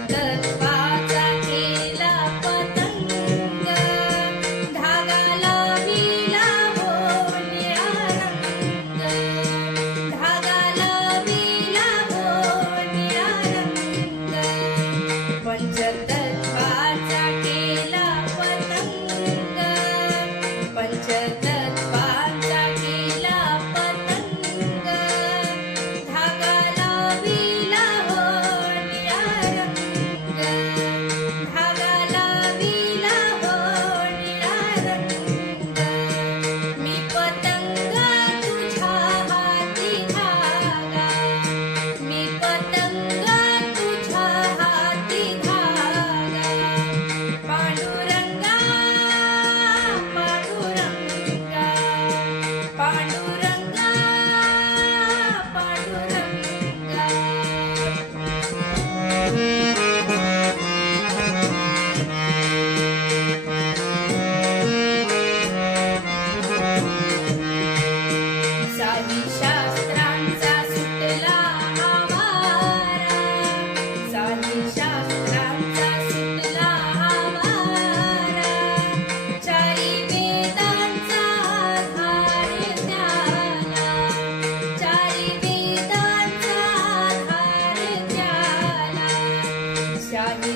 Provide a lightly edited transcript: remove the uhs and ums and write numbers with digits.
पंचतत्वाचा केला पतंग, धागा लाविला हो निळा रंग, धागा लाविला हो निळा रंग. पंचतत्वाचा केला पतंग, पंचतत्वाचा केला पतंग, धागा लाविला हो निळा रंग, धागा लाविला हो निळा रंग. मी पतंग तुझ्या हाती धागा, मी पतंग तुझ्या हाती धागा. पांडुरंगा पांडुरंगा पांडुरंगा पांडुरंगा. साधी शास्त्रांचा सुटला आवारा, साधी शास्त्रांचा सुटला आवारा. चारी वेदांचा आधार त्याला, चारी वेदांचा आधार त्याला. शाही